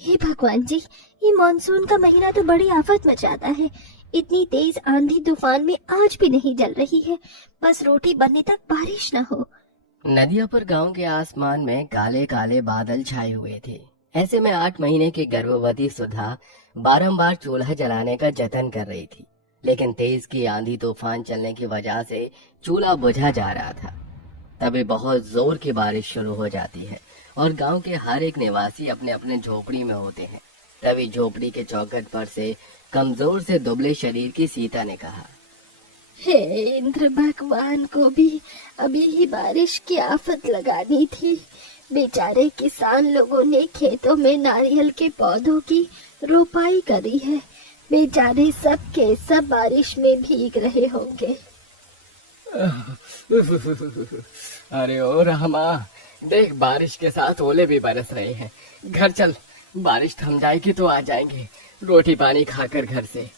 हे भगवान जी, ये मानसून का महीना तो बड़ी आफत मचाता है। इतनी तेज आंधी तूफान में आज भी नहीं जल रही है। बस रोटी बनने तक बारिश न हो। नदियापुर गांव के आसमान में काले काले बादल छाए हुए थे। ऐसे में 8 महीने की गर्भवती सुधा बारंबार चूल्हा जलाने का जतन कर रही थी, लेकिन तेज की आंधी तूफान चलने की वजह से चूल्हा बुझा जा रहा था। तभी बहुत जोर की बारिश शुरू हो जाती है और गांव के हर एक निवासी अपने अपने झोपड़ी में होते हैं। तभी झोपड़ी के चौखट पर से कमजोर से दुबले शरीर की सीता ने कहा, हे इंद्र भगवान को भी अभी ही बारिश की आफत लगानी थी। बेचारे किसान लोगों ने खेतों में नारियल के पौधों की रोपाई करी है। बेचारे सब के सब बारिश में भीग रहे होंगे। अरे ओ रामा, देख बारिश के साथ ओले भी बरस रहे हैं। घर चल, बारिश थम जाएगी तो आ जाएंगे रोटी पानी खाकर घर से।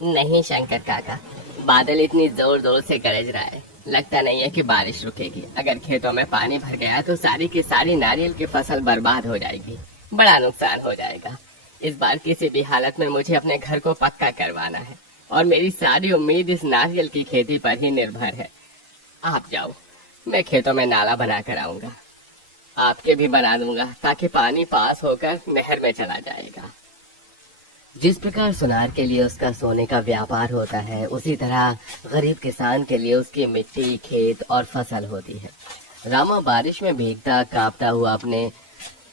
नहीं शंकर काका, बादल इतनी जोर जोर से गरज रहा है, लगता नहीं है कि बारिश रुकेगी। अगर खेतों में पानी भर गया तो सारी की सारी नारियल की फसल बर्बाद हो जाएगी, बड़ा नुकसान हो जाएगा। इस बार किसी भी हालत में मुझे अपने घर को पक्का करवाना है और मेरी सारी उम्मीद इस नारियल की खेती पर ही निर्भर है। आप जाओ, मैं खेतों में नाला बना कर आऊंगा। आपके भी बना दूंगा ताकि पानी पास होकर नहर में चला जाएगा। जिस प्रकार सुनार के लिए उसका सोने का व्यापार होता है, उसी तरह गरीब किसान के लिए उसकी मिट्टी, खेत और फसल होती है। रामा बारिश में भीगता कांपता हुआ अपने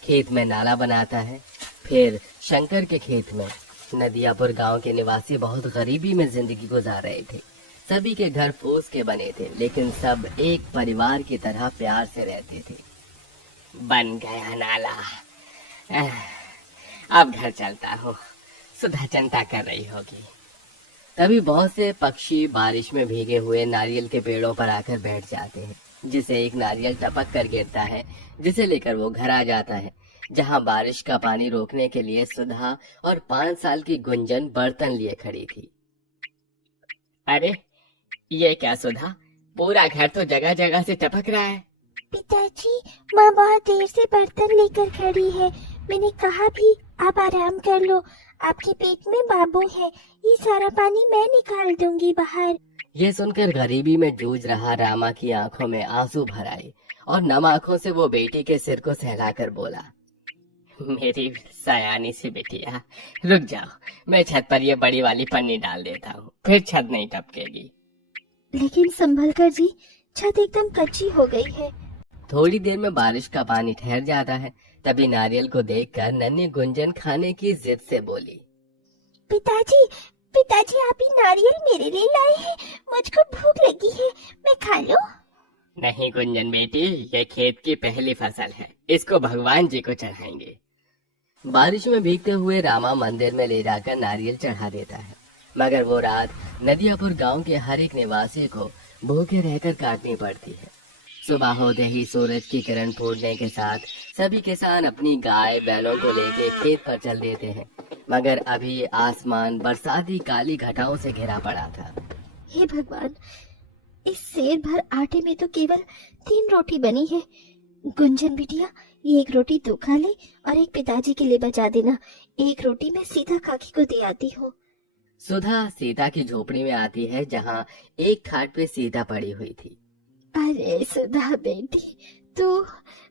खेत में नाला बनाता है। फिर शंकर के खेत में नदियापुर गांव के निवासी बहुत गरीबी में जिंदगी गुजार रहे थे। सभी के घर फूस के बने थे, लेकिन सब एक परिवार की तरह प्यार से रहते थे। बन गया नाला, अब घर चलता हूँ। सुधा चिंता कर रही होगी। तभी बहुत से पक्षी बारिश में भीगे हुए नारियल के पेड़ों पर आकर बैठ जाते हैं, जिसे एक नारियल टपक कर गिरता है, जिसे लेकर वो घर आ जाता है, जहाँ बारिश का पानी रोकने के लिए सुधा और 5 साल की गुंजन बर्तन लिए खड़ी थी। अरे ये क्या सुधा, पूरा घर तो जगह जगह से टपक रहा है। पिताजी, माँ बहुत देर से बर्तन लेकर खड़ी है। मैंने कहा भी आप आराम कर लो, आपके पेट में बाबू है, ये सारा पानी मैं निकाल दूंगी बाहर। ये सुनकर गरीबी में जूझ रहा रामा की आंखों में आंसू भर आए और नम आंखों से वो बेटी के सिर को सहलाकर बोला, मेरी सयानी सी बेटिया, रुक जाओ, मैं छत पर ये बड़ी वाली पन्नी डाल देता हूँ, फिर छत नहीं टपकेगी। लेकिन संभल कर जी, छत एकदम कच्ची हो गई है। थोड़ी देर में बारिश का पानी ठहर जाता है। तभी नारियल को देखकर नन्ही गुंजन खाने की जिद से बोली, पिताजी, पिताजी आप ही नारियल मेरे लिए लाए हैं, मुझको भूख लगी है, मैं खा लूं? नहीं गुंजन बेटी, ये खेत की पहली फसल है, इसको भगवान जी को चढ़ाएंगे। बारिश में भीगते हुए रामा मंदिर में ले जाकर नारियल चढ़ा देता है, मगर वो रात नदियापुर गांव के हर एक निवासी को भूखे रहकर काटनी पड़ती है। सुबह होते ही सूरज की किरण फूटने के साथ सभी किसान अपनी गाय बैलों को लेके खेत पर चल देते हैं, मगर अभी आसमान बरसाती काली घटाओं से घिरा पड़ा था। हे भगवान, इस सेर भर आटे में तो केवल 3 रोटी बनी है। गुंजन बिटिया, ये 1 रोटी तू खा ले और एक पिताजी के लिए बचा देना। 1 रोटी मैं सीता काकी को दे आती हूँ। सुधा सीता की झोपड़ी में आती है, जहाँ एक खाट पे सीता पड़ी हुई थी। अरे सुधा बेटी, तू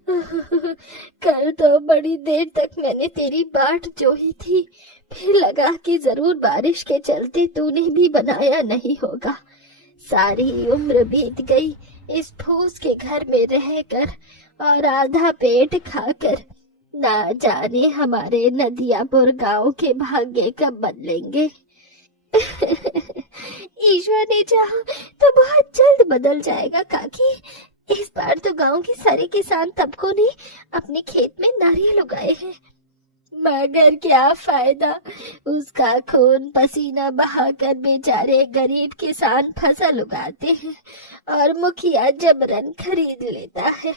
कल तो बड़ी देर तक मैंने तेरी बाट जोही थी, फिर लगा कि जरूर बारिश के चलते तूने भी बनाया नहीं होगा। सारी उम्र बीत गई इस फूस के घर में रहकर और आधा पेट खाकर। ना जाने हमारे नदियापुर गांव के भाग्य कब बदलेंगे। ईश्वर ने चाहा तो बहुत जल्द बदल जाएगा काकी। इस बार तो गांव के सारे किसान तबकों ने अपने खेत में नारियल उगाए हैं, मगर क्या फायदा, उसका खून पसीना बहाकर बेचारे गरीब किसान फसल उगाते हैं और मुखिया जबरन खरीद लेता है।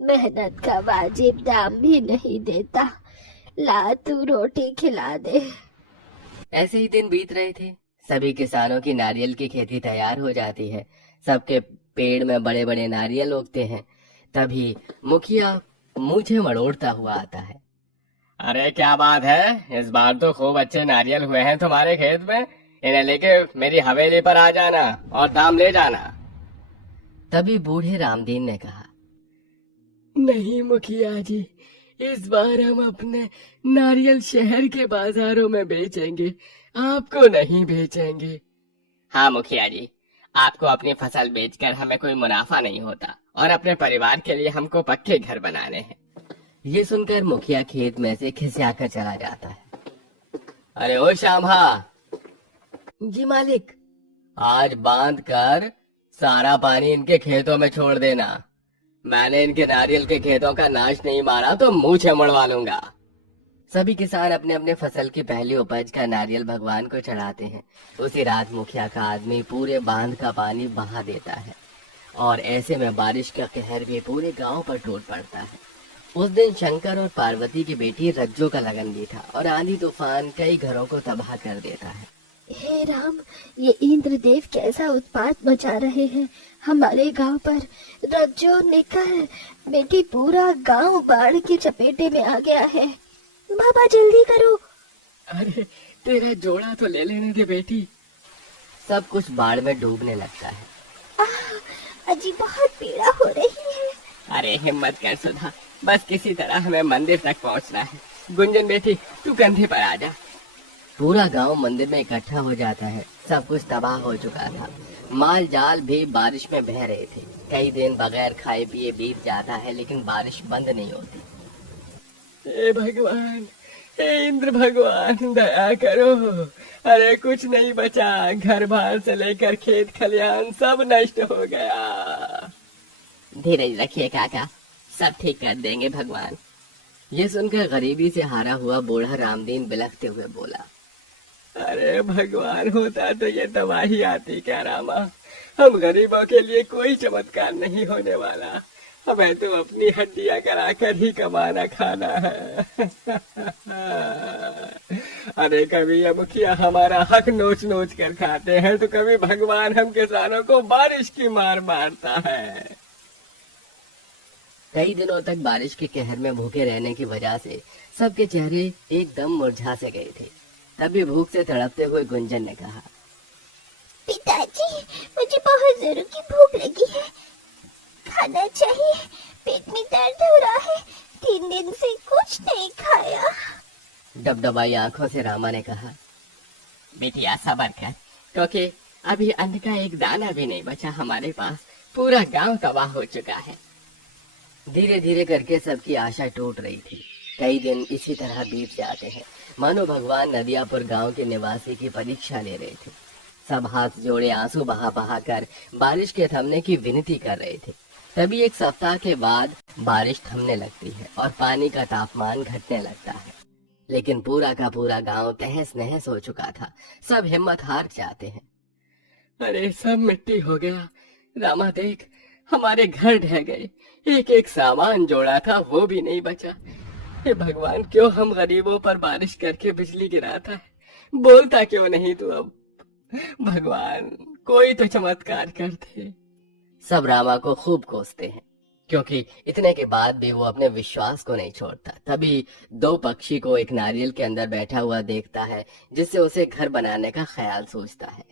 मेहनत का वाजिब दाम भी नहीं देता। ला तू रोटी खिला दे। ऐसे ही दिन बीत रहे थे। सभी किसानों की नारियल की खेती तैयार हो जाती है। सबके पेड़ में बड़े बड़े नारियल उगते हैं। तभी मुखिया मूछें मड़ोड़ता हुआ आता है। अरे क्या बात है, इस बार तो खूब अच्छे नारियल हुए हैं तुम्हारे खेत में। इन्हें लेके मेरी हवेली पर आ जाना और दाम ले जाना। तभी बूढ़े रामदीन ने कहा, नहीं मुखिया जी, इस बार हम अपने नारियल शहर के बाजारों में बेचेंगे, आपको नहीं बेचेंगे। हाँ मुखिया जी, आपको अपनी फसल बेचकर हमें कोई मुनाफा नहीं होता और अपने परिवार के लिए हमको पक्के घर बनाने हैं। ये सुनकर मुखिया खेत में से खिसियाकर चला जाता है। अरे ओ श्यामा। जी मालिक। आज बांध कर सारा पानी इनके खेतों में छोड़ देना। मैंने इनके नारियल के खेतों का नाश नहीं मारा तो मुंह से मड़वा लूंगा। सभी किसान अपने अपने फसल की पहली उपज का नारियल भगवान को चढ़ाते हैं। उसी रात मुखिया का आदमी पूरे बांध का पानी बहा देता है और ऐसे में बारिश का कहर भी पूरे गांव पर टूट पड़ता है। उस दिन शंकर और पार्वती की बेटी रज्जो का लगन भी था और आंधी तूफान कई घरों को तबाह कर देता है। हे राम, ये इंद्रदेव कैसा उत्पात मचा रहे हैं हमारे गांव पर। रज्जो निकल, बेटी पूरा गांव बाढ़ की चपेटे में आ गया है। बाबा जल्दी करो। अरे तेरा जोड़ा तो ले लेने दे बेटी। सब कुछ बाढ़ में डूबने लगता है। अजी बहुत पीड़ा हो रही है। अरे हिम्मत कर सुधा, बस किसी तरह हमें मंदिर तक पहुंचना है। गुंजन बेटी, तू कंधे पर आ जा। पूरा गांव मंदिर में इकट्ठा हो जाता है। सब कुछ तबाह हो चुका था। माल जाल भी बारिश में बह रहे थे। कई दिन बगैर खाए पिए बीत जाता है लेकिन बारिश बंद नहीं होती। हे भगवान, हे इंद्र भगवान, दया करो। अरे कुछ नहीं बचा, घर बार से लेकर खेत खलियान सब नष्ट हो गया। धीरज रखिए काका, सब ठीक कर देंगे भगवान। ये सुनकर गरीबी से हारा हुआ बूढ़ा रामदीन बिलखते हुए बोला, अरे भगवान होता तो ये तबाही आती क्या रामा। हम गरीबों के लिए कोई चमत्कार नहीं होने वाला। हमें तो अपनी हड्डियां कराकर ही कमाना खाना है। अरे कभी ये मुखिया हमारा हक नोच नोच कर खाते हैं तो कभी भगवान हम किसानों को बारिश की मार मारता है। कई दिनों तक बारिश के कहर में भूखे रहने की वजह से सबके चेहरे एकदम मुरझा से गए थे। तभी भूख से तड़पते हुए गुंजन ने कहा, पिताजी, मुझे बहुत जोरों की भूख लगी है, खाना चाहिए। पेट में दर्द हो रहा है, 3 दिन से कुछ नहीं खाया। डबडबाई आंखों से रामा ने कहा, बेटिया सबर कर, क्योंकि अभी अन्न का एक दाना भी नहीं बचा हमारे पास। पूरा गांव तबाह हो चुका है। धीरे धीरे करके सबकी आशा टूट रही थी। कई दिन इसी तरह बीत जाते हैं, मानो भगवान नदियापुर गांव के निवासी की परीक्षा ले रहे थे। सब हाथ जोड़े आंसू बहा बहा कर बारिश के थमने की विनती कर रहे थे। तभी एक सप्ताह के बाद बारिश थमने लगती है और पानी का तापमान घटने लगता है। लेकिन पूरा का पूरा गांव तहस नहस हो चुका था। सब हिम्मत हार जाते हैं। अरे सब मिट्टी हो गया रामा, देख हमारे घर ढह गए। एक एक सामान जोड़ा था वो भी नहीं बचा। हे भगवान, क्यों हम गरीबों पर बारिश करके बिजली गिराता है? बोलता क्यों नहीं तू अब? भगवान कोई तो चमत्कार कर दे। सब रामा को खूब कोसते हैं क्योंकि इतने के बाद भी वो अपने विश्वास को नहीं छोड़ता। तभी 2 पक्षी को एक नारियल के अंदर बैठा हुआ देखता है, जिससे उसे घर बनाने का ख्याल सोचता है।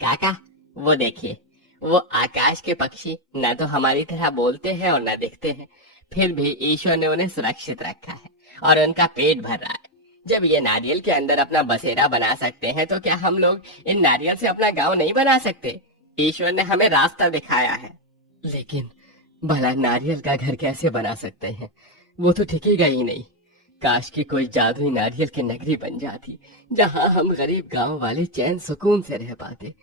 काका वो देखिए, वो आकाश के पक्षी न तो हमारी तरह बोलते हैं और न दिखते हैं, फिर भी ईश्वर ने उन्हें सुरक्षित रखा है और उनका पेट भर रहा है। जब ये नारियल के अंदर अपना बसेरा बना सकते हैं तो क्या हम लोग इन नारियल से अपना गांव नहीं बना सकते? ईश्वर ने हमें रास्ता दिखाया है। लेकिन भला नारियल का घर कैसे बना सकते हैं? वो तो टिकेगा ही नहीं। काश की कोई जादुई नारियल की नगरी बन जाती जहां हम गरीब गांव वाले चैन सुकून से रह पाते।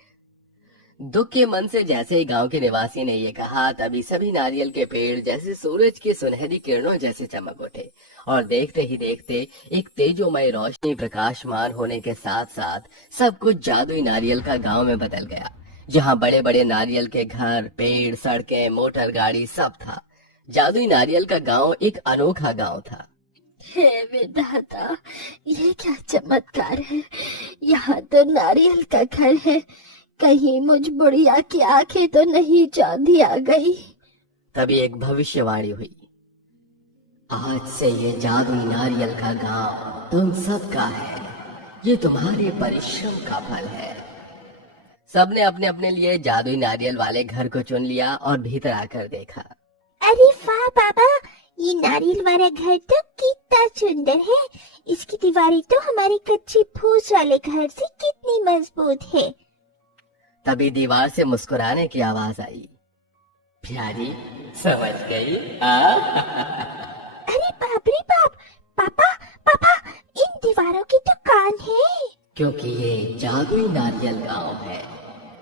दुख के मन से जैसे ही गांव के निवासी ने ये कहा, तभी सभी नारियल के पेड़ जैसे सूरज की सुनहरी किरणों जैसे चमक उठे और देखते ही देखते एक तेजोमय रोशनी प्रकाशमान होने के साथ साथ सब कुछ जादुई नारियल का गांव में बदल गया, जहां बड़े बड़े नारियल के घर, पेड़, सड़कें, मोटर गाड़ी सब था। जादुई नारियल का गांव एक अनोखा गांव था। हे विधाता, ये क्या चमत्कार है। यहाँ तो नारियल का घर है, कहीं मुझ बुढ़िया की आंखें तो नहीं चौंधी आ गई। तभी एक भविष्यवाणी हुई। आज से ये जादुई नारियल का गांव तुम सबका है। ये तुम्हारे परिश्रम का फल है। सबने अपने अपने लिए जादुई नारियल वाले घर को चुन लिया और भीतर आकर देखा। अरे वाह बाबा, ये नारियल वाला घर तो कितना सुंदर है। इसकी दीवारें तो हमारे कच्चे फूस वाले घर से कितनी मजबूत है। तभी दीवार से मुस्कुराने की आवाज आई। प्यारी, समझ गई? अरे बाप रे बाप, पापा पापा, इन दीवारों की तो कान है। क्योंकि ये जादुई नारियल गांव है।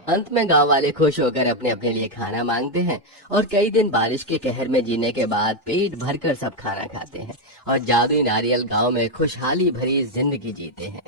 अंत में गांव वाले खुश होकर अपने अपने लिए खाना मांगते हैं और कई दिन बारिश के कहर में जीने के बाद पेट भरकर सब खाना खाते हैं और जादुई नारियल गांव में खुशहाली भरी जिंदगी जीते हैं।